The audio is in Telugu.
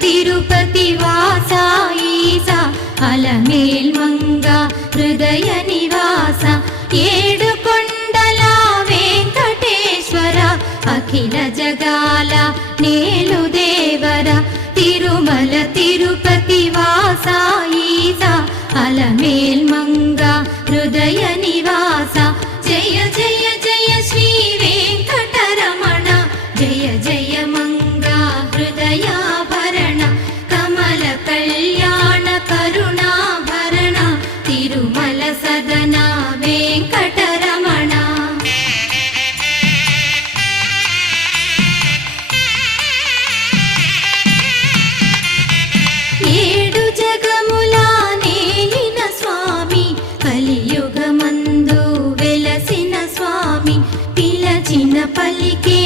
తిరుపతి వాస ఈసా అలమేల్ మంగ హృదయ నివాస ఏడు కొండల వెంకటేశ్వర అఖిల జగాల నేలు దేవర తిరుమల తిరుపతి వాస ఈసా అలమేల్ మంగ హృదయ నివాస జయ జయ జయ శ్రీ వెంకటరమణ జయ జయ మంగ హృదయాభరణ కమల కళ్యాణ కరుణాభరణ తిరుమల సదన వెంకటరమణ. ఏడు జగముల నేలిన స్వామి కలియుగమందు వెలసిన స్వామి పిలచిన పలికే